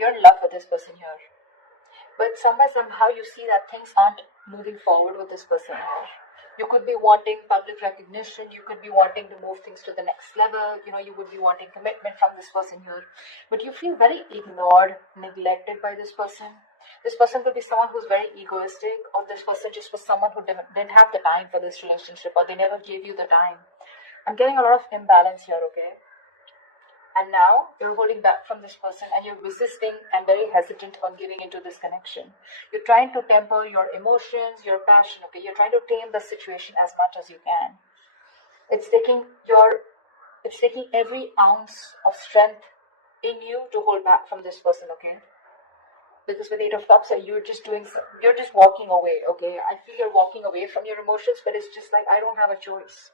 You're in love with this person here. But somehow you see that things aren't moving forward with this person here. You could be wanting public recognition. You could be wanting to move things to the next level. You would be wanting commitment from this person here. But you feel very ignored, neglected by this person. This person could be someone who's very egoistic, or this person just was someone who didn't have the time for this relationship, or they never gave you the time. I'm getting a lot of imbalance here, okay? And now you're holding back from this person and you're resisting and very hesitant on giving into this connection. You're trying to temper your emotions, your passion, okay? You're trying to tame the situation as much as you can. It's taking every ounce of strength in you to hold back from this person, okay? Because with Eight of Cups, you're just walking away, okay? I feel you're walking away from your emotions, but it's just like, I don't have a choice.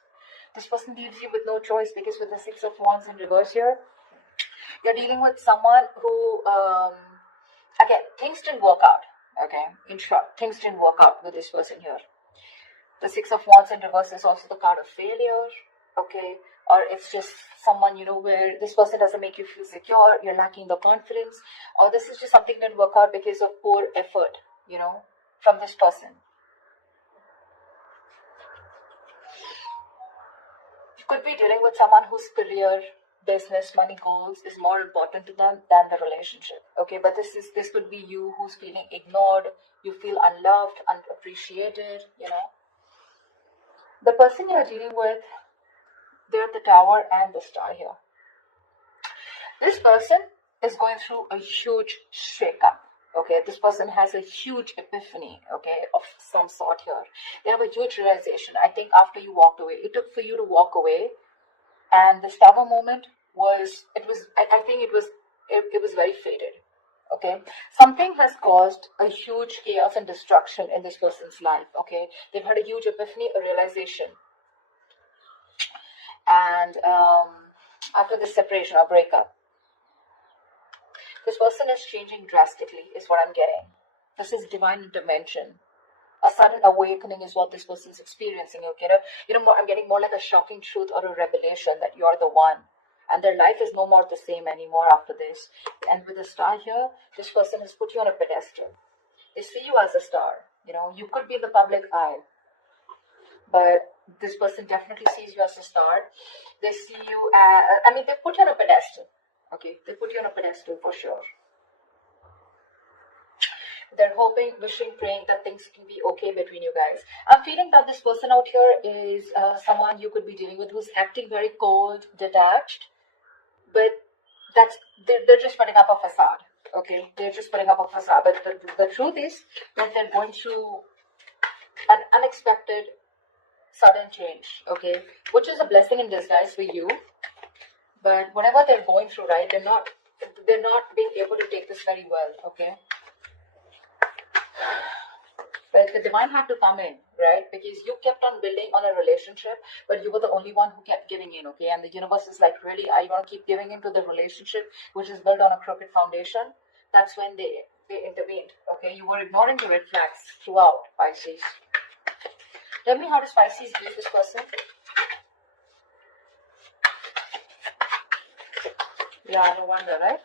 This person leaves you with no choice, because with the Six of Wands in reverse here, you're dealing with someone who, again, things didn't work out, okay? In short, things didn't work out with this person here. The Six of Wands in reverse is also the card of failure, okay? Or it's just someone, where this person doesn't make you feel secure, you're lacking the confidence, or this is just something that didn't work out because of poor effort, from this person. You could be dealing with someone whose career, business, money goals is more important to them than the relationship, okay? But this could be you who's feeling ignored, you feel unloved, unappreciated, The person you're dealing with, they're the Tower and the Star here. This person is going through a huge shakeup, okay? This person has a huge epiphany, okay, of some sort here. They have a huge realization. I think after you walked away, it took for you to walk away, and this Tower moment I think it was very fated, okay? Something has caused a huge chaos and destruction in this person's life, okay? They've had a huge epiphany, a realization. And after this separation or breakup, this person is changing drastically, is what I'm getting. This is divine intervention. A sudden awakening is what this person is experiencing, okay? I'm getting more like a shocking truth or a revelation that you're the one. And their life is no more the same anymore after this. And with the Star here, this person has put you on a pedestal. They see you as a star. You could be in the public eye, but this person definitely sees you as a star. They see you as, they put you on a pedestal. Okay, they put you on a pedestal for sure. They're hoping, wishing, praying that things can be okay between you guys. I'm feeling that this person out here is someone you could be dealing with who's acting very cold, detached, but they're just putting up a facade. Okay, they're just putting up a facade. But the truth is that they're going through an unexpected sudden change, okay, which is a blessing in disguise for you. But whatever they're going through, right, they're not being able to take this very well, okay. But the divine had to come in, right, because you kept on building on a relationship, but you were the only one who kept giving in, okay. And the universe is like, really, are you going to keep giving into the relationship which is built on a crooked foundation? That's when they intervened, okay. You were ignoring the red flags throughout, Pisces. Tell me, how does Pisces view this person? Yeah, no wonder, right?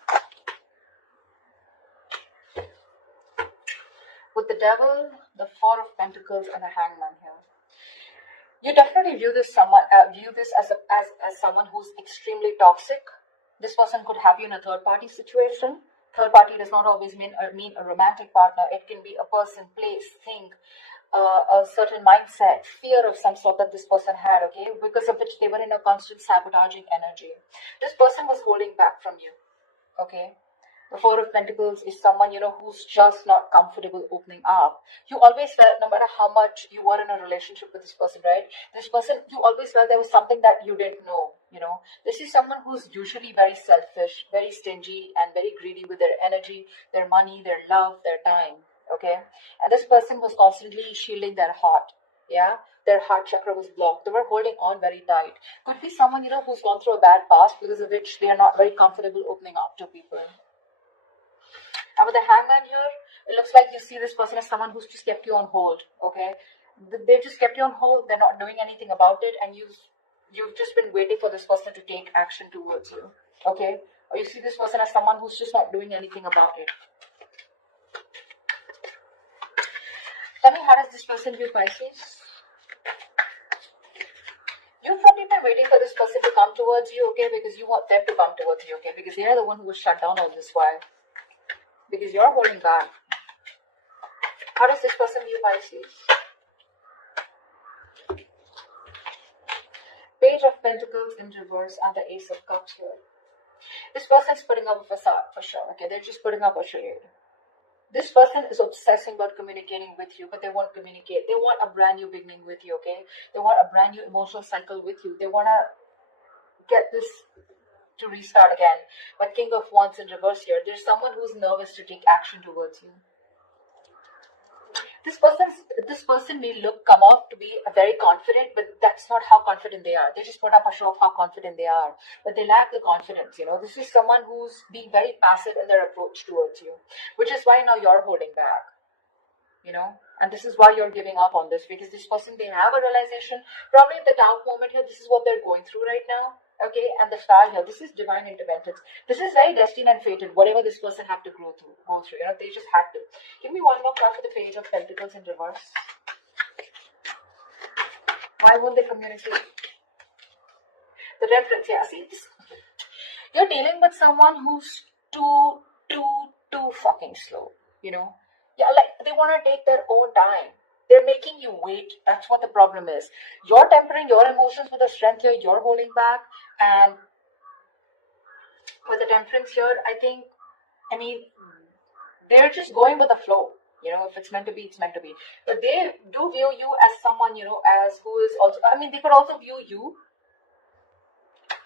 With the Devil, the Four of Pentacles, and a Hangman here. You definitely view this as someone who's extremely toxic. This person could have you in a third-party situation. Third party does not always mean a romantic partner. It can be a person, place, thing, a certain mindset, fear of some sort that this person had, okay, because of which they were in a constant sabotaging energy. This person was holding back from you, okay. The Four of Pentacles is someone, who's just not comfortable opening up. You always felt, no matter how much you were in a relationship with this person, right? This person, you always felt there was something that you didn't know, This is someone who's usually very selfish, very stingy, and very greedy with their energy, their money, their love, their time, okay? And this person was constantly shielding their heart, yeah? Their heart chakra was blocked. They were holding on very tight. Could be someone, who's gone through a bad past because of which they are not very comfortable opening up to people. And with the Hangman here, it looks like you see this person as someone who's just kept you on hold, okay? They just kept you on hold. They're not doing anything about it, and you've just been waiting for this person to take action towards you, okay? Or you see this person as someone who's just not doing anything about it. Tell me, how does this person view Pisces? You've probably been waiting for this person to come towards you, okay? Because you want them to come towards you, okay? Because they're the one who was shut down all this while. Because you're holding back. How does this person view Pisces? Page of Pentacles in reverse and the Ace of Cups here. This person's putting up a facade for sure, okay? They're just putting up a charade. This person is obsessing about communicating with you, but they won't communicate. They want a brand new beginning with you, okay? They want a brand new emotional cycle with you. They want to get this to restart again. But King of Wands in reverse here, there's someone who's nervous to take action towards you. This person may come off to be very confident, but that's not how confident they are. They just put up a show of how confident they are, but they lack the confidence. This is someone who's being very passive in their approach towards you, which is why now you're holding back. And this is why you're giving up on this, because this person, they have a realization, probably at the dark moment here, this is what they're going through right now. Okay, and the star here, this is divine intervention. This is very destined and fated, whatever this person had to go through. They just had to. Give me one more card for the Page of Pentacles in reverse. Why won't they communicate? The Reference, yeah, see this. You're dealing with someone who's too fucking slow, Yeah, like they want to take their own time. They're making you wait. That's what the problem is. You're tempering your emotions with a strength here. You're holding back. And with the Temperance here, they're just going with the flow. If it's meant to be, it's meant to be. But they do view you as someone, as who is also, they could also view you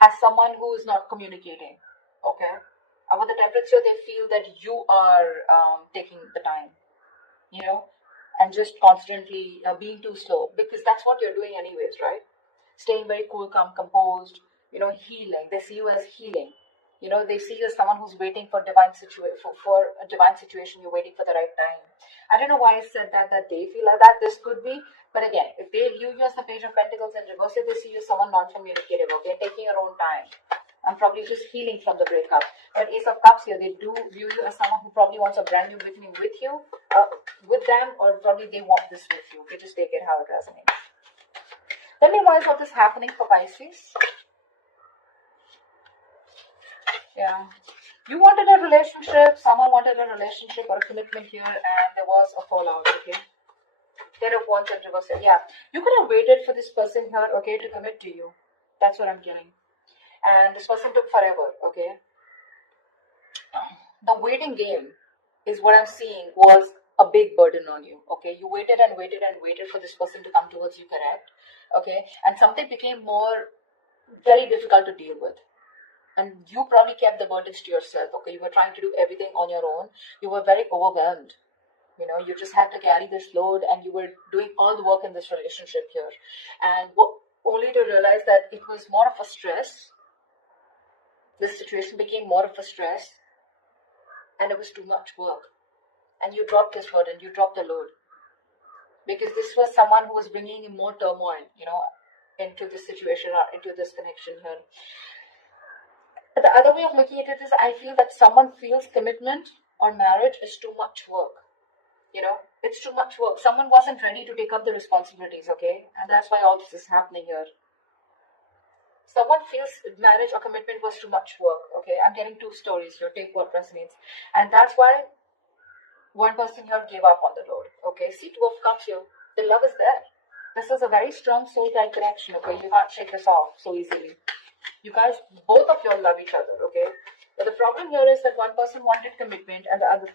as someone who is not communicating. Okay? And with the Temperance here, they feel that you are taking the time, and just constantly being too slow, because that's what you're doing anyways, right? Staying very cool, calm, composed, healing. They see you as healing. They see you as someone who's waiting for divine for a divine situation. You're waiting for the right time. I don't know why I said that they feel like that. This could be, but again, if they view you as the Page of Pentacles in reverse, they see you as someone non-communicative, okay, taking your own time. I'm probably just healing from the breakup. But Ace of Cups here, they do view you as someone who probably wants a brand new beginning with you, with them, or probably they want this with you. Okay, just take it how it resonates. Tell me, why is all this happening for Pisces? Yeah. You wanted a relationship, someone wanted a relationship or a commitment here, and there was a fallout, okay? Ten of Wands and reverse. Yeah. You could have waited for this person here, okay, to commit to you. That's what I'm getting. And this person took forever, okay? The waiting game is what I'm seeing was a big burden on you, okay? You waited and waited and waited for this person to come towards you, correct? Okay? And something became very difficult to deal with. And you probably kept the burdens to yourself, okay? You were trying to do everything on your own. You were very overwhelmed. You just had to carry this load, and you were doing all the work in this relationship here. And only to realize that it was more of a stress. This situation became more of a stress, and it was too much work. And you dropped this burden, you dropped the load. Because this was someone who was bringing in more turmoil, into this situation or into this connection here. But the other way of looking at it is, I feel that someone feels commitment or marriage is too much work. It's too much work. Someone wasn't ready to take up the responsibilities, okay? And that's why all this is happening here. Someone feels marriage or commitment was too much work, okay? I'm getting two stories here. Take what resonates. And that's why one person here gave up on the load, okay? See, Two of Cups here. The love is there. This is a very strong soul-type connection, okay? You can't shake this off so easily. You guys, both of you all love each other, okay? But the problem here is that one person wanted commitment, and the other,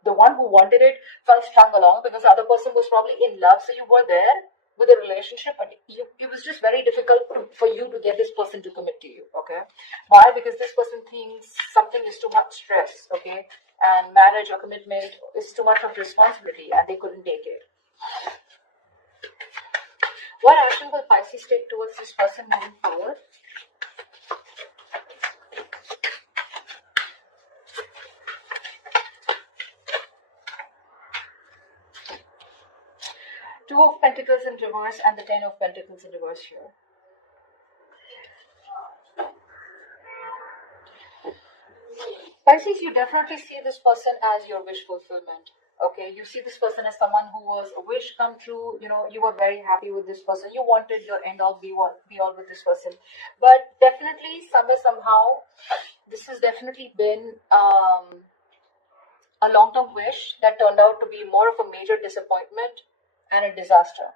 the one who wanted it felt strung along because the other person was probably in love. So you were there with a relationship, but it was just very difficult for you to get this person to commit to you, okay? Why? Because this person thinks something is too much stress, okay? And marriage or commitment is too much of responsibility, and they couldn't take it. What action will Pisces take towards this person moving forward? Two of Pentacles in reverse and the 10 of Pentacles in reverse here. Pisces, you definitely see this person as your wish fulfillment. Okay, you see this person as someone who was a wish come true. You know, you were very happy with this person. You wanted your end all be all with this person. But definitely, somewhere, somehow, this has definitely been a long term wish that turned out to be more of a major disappointment and a disaster.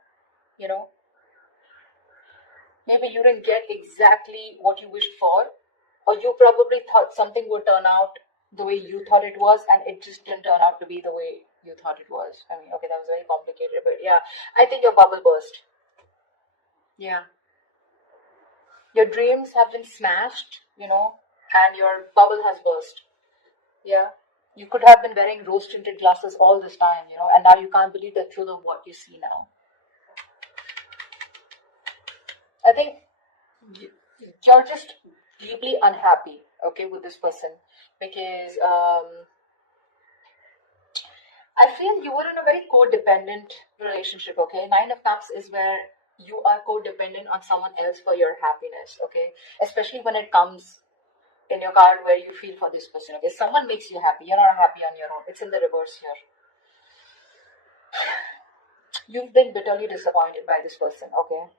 You know, maybe you didn't get exactly what you wished for, or you probably thought something would turn out the way you thought it was, and it just didn't turn out to be the way you thought it was. I mean, okay, that was very complicated, but yeah, I think your bubble burst. Yeah. Your dreams have been smashed, you know, and your bubble has burst. Yeah. You could have been wearing rose tinted glasses all this time, you know, and now you can't believe the truth of what you see now. I think you're just deeply unhappy, okay, with this person, because I feel you were in a very codependent relationship, okay? Nine of Cups is where you are codependent on someone else for your happiness, okay? Especially when it comes in your card where you feel for this person, okay? Someone makes you happy, you're not happy on your own. It's in the reverse here. You've been bitterly disappointed by this person, okay?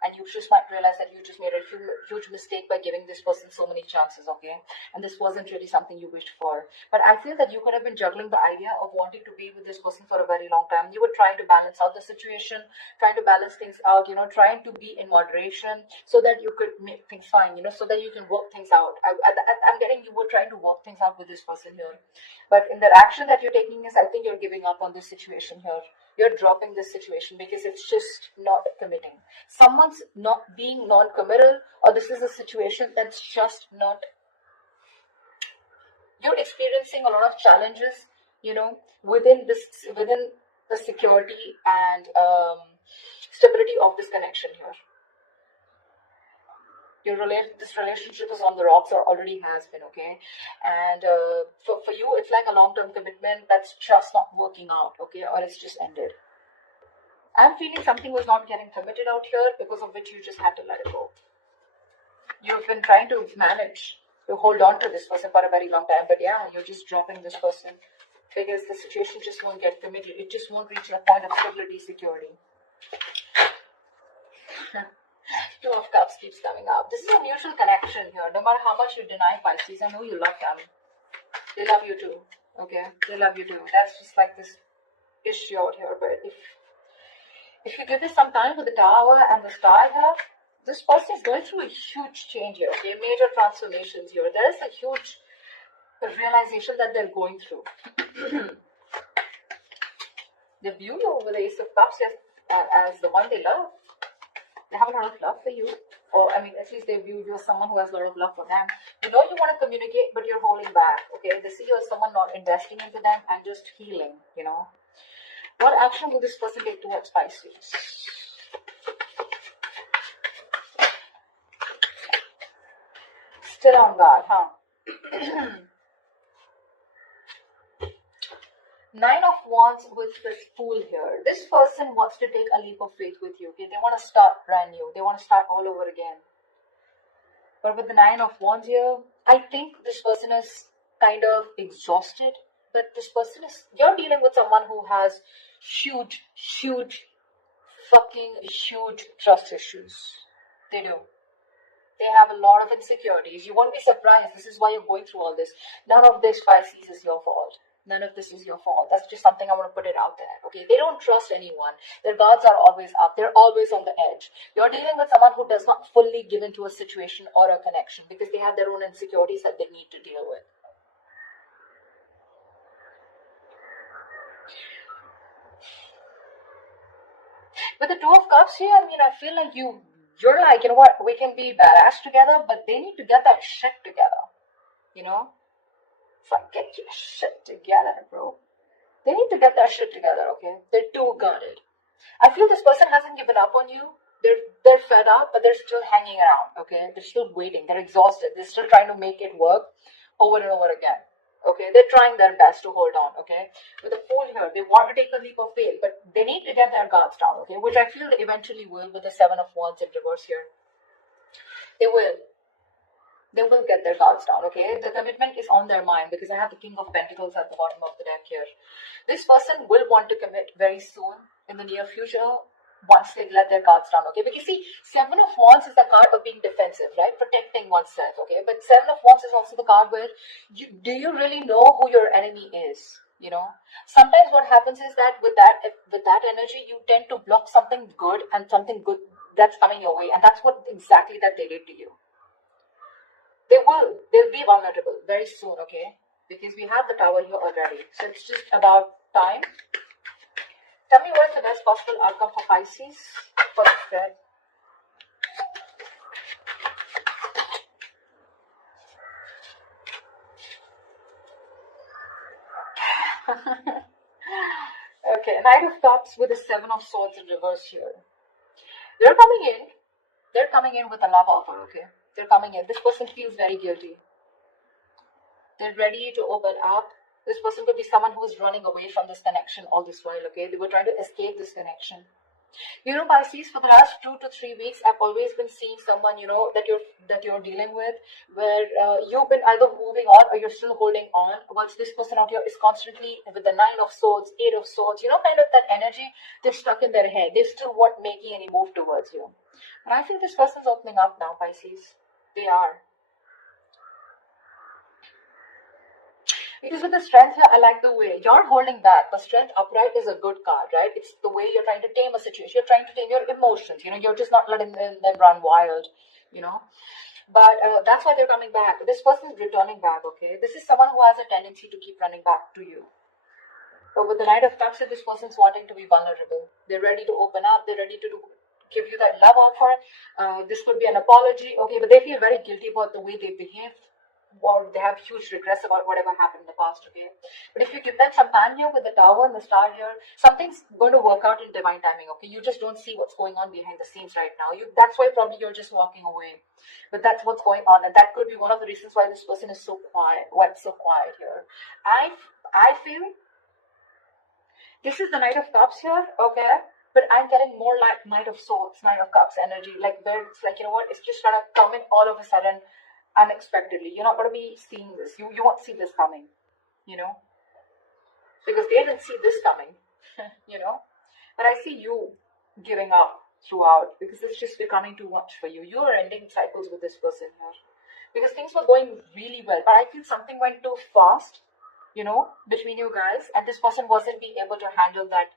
And you just might realize that you just made a huge mistake by giving this person so many chances, okay? And this wasn't really something you wished for. But I feel that you could have been juggling the idea of wanting to be with this person for a very long time. You were trying to balance out the situation, trying to balance things out, you know, trying to be in moderation so that you could make things fine, you know, so that you can work things out. I'm getting you were trying to work things out with this person here. But in the action that you're taking is, I think you're giving up on this situation here. You're dropping this situation because it's just not committing. Someone's not being non-committal, or this is a situation that's just not. You're experiencing a lot of challenges, you know, within the security and stability of this connection here. This relationship is on the rocks, or already has been, okay? And for you, it's like a long-term commitment that's just not working out, okay? Or it's just ended. I'm feeling something was not getting committed out here, because of which you just had to let it go. You've been trying to manage to hold on to this person for a very long time, but yeah, you're just dropping this person because the situation just won't get committed. It just won't reach a point of stability, security. Two of Cups keeps coming up. This is a mutual connection here. No matter how much you deny Pisces, I know you love them. They love you too. Okay, they love you too. That's just like this issue out here. But if you give this some time with the Tower and the Star here, this person is going through a huge change here. Okay, major transformations here. There is a huge realization that they're going through. They view you with the Ace of Cups as the one they love. They have a lot of love for you, or I mean, at least they view you as someone who has a lot of love for them. You know you want to communicate, but you're holding back. Okay, they see you as someone not investing into them and just healing. You know, what action will this person take towards Pisces? Still on guard, huh? Nine of Wands with this Fool here. This person wants to take a leap of faith with you. Okay, they want to start brand new. They want to start all over again. But with the Nine of Wands here, I think this person is kind of exhausted. But this person is, you're dealing with someone who has huge trust issues. They do. They have a lot of insecurities. You won't be surprised. This is why you're going through all this. None of this, Pisces, is your fault. None of this is your fault. That's just something I want to put it out there. Okay, they don't trust anyone. Their guards are always up. They're always on the edge. You're dealing with someone who does not fully give into a situation or a connection because they have their own insecurities that they need to deal with. With the Two of Cups here, I mean, I feel like you're like, you know what, we can be badass together, but they need to get that shit together. You know? It's like, get your shit together, bro. They need to get their shit together, okay? They're too guarded. I feel this person hasn't given up on you. They're fed up, but they're still hanging around, okay? They're still waiting. They're exhausted. They're still trying to make it work over and over again. Okay, they're trying their best to hold on, okay? With the Fool here, they want to take the leap of faith, but they need to get their guards down, okay? Which I feel they eventually will with the Seven of Wands in reverse here. They will. They will get their guards down, okay? The commitment is on their mind because I have the King of Pentacles at the bottom of the deck here. This person will want to commit very soon in the near future once they let their guards down, okay? Because see, Seven of Wands is the card of being defensive, right? Protecting oneself, okay? But Seven of Wands is also the card where do you really know who your enemy is? You know, sometimes what happens is that with that energy, you tend to block something good and something good that's coming your way, and that's what exactly that they did to you. They'll be vulnerable very soon, okay? Because we have the Tower here already, so it's just about time. Tell me what's the best possible outcome for Pisces for the spread. Okay, Knight of Cups with the Seven of Swords in reverse here. They're coming in with a love offer, okay? They're coming in. This person feels very guilty. They're ready to open up. This person could be someone who is running away from this connection all this while, okay? They were trying to escape this connection. You know, Pisces, for the last 2 to 3 weeks, I've always been seeing someone, you know, that you're dealing with, where you've been either moving on or you're still holding on, whilst this person out here is constantly with the 9 of Swords, 8 of Swords, you know, kind of that energy. They're stuck in their head. They still weren't making any move towards you. And I think this person's opening up now, Pisces. They are. Because with the Strength here, I like the way you're holding back. The Strength upright is a good card, right? It's the way you're trying to tame a situation. You're trying to tame your emotions. You know, you're just not letting them run wild, you know. But that's why they're coming back. This person is returning back, okay? This is someone who has a tendency to keep running back to you. But with the Knight of Cups, this person's wanting to be vulnerable. They're ready to open up. They're ready to give you that love offer. This could be an apology, okay? But they feel very guilty about the way they behaved, or they have huge regrets about whatever happened in the past, okay? But if you give them some time here with the Tower and the Star here, something's going to work out in divine timing, okay? You just don't see what's going on behind the scenes right now. That's why probably you're just walking away. But that's what's going on, and that could be one of the reasons why this person is so quiet. Why it's so quiet here. I feel this is the Knight of Cups here, okay? But I'm getting more like Knight of Swords, Knight of Cups energy, like where it's like, you know what, it's just trying to come in all of a sudden, unexpectedly. You're not going to be seeing this. You won't see this coming, you know, because they didn't see this coming, you know. But I see you giving up throughout because it's just becoming too much for you. You are ending cycles with this person here because things were going really well, but I feel something went too fast, you know, between you guys, and this person wasn't being able to handle that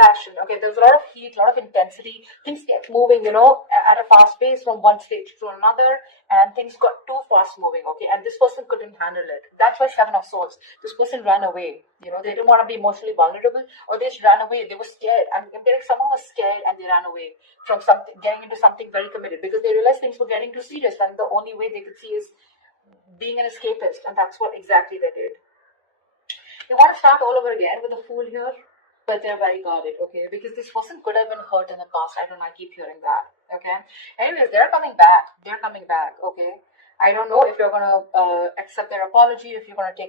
passion. Okay, there's a lot of heat, a lot of intensity. Things get moving, you know, at a fast pace from one stage to another, and things got too fast moving. Okay, and this person couldn't handle it. That's why Seven of Swords. This person ran away. You know, they didn't want to be emotionally vulnerable, or they just ran away. They were scared, and someone was scared, and they ran away from something, getting into something very committed because they realized things were getting too serious, and the only way they could see is being an escapist, and that's what exactly they did. They want to start all over again with a Fool here, but they're very guarded, okay? Because this person could have been hurt in the past. I don't know, I keep hearing that, okay? Anyways, they're coming back. They're coming back, okay? I don't know if you're going to accept their apology, if you're going to take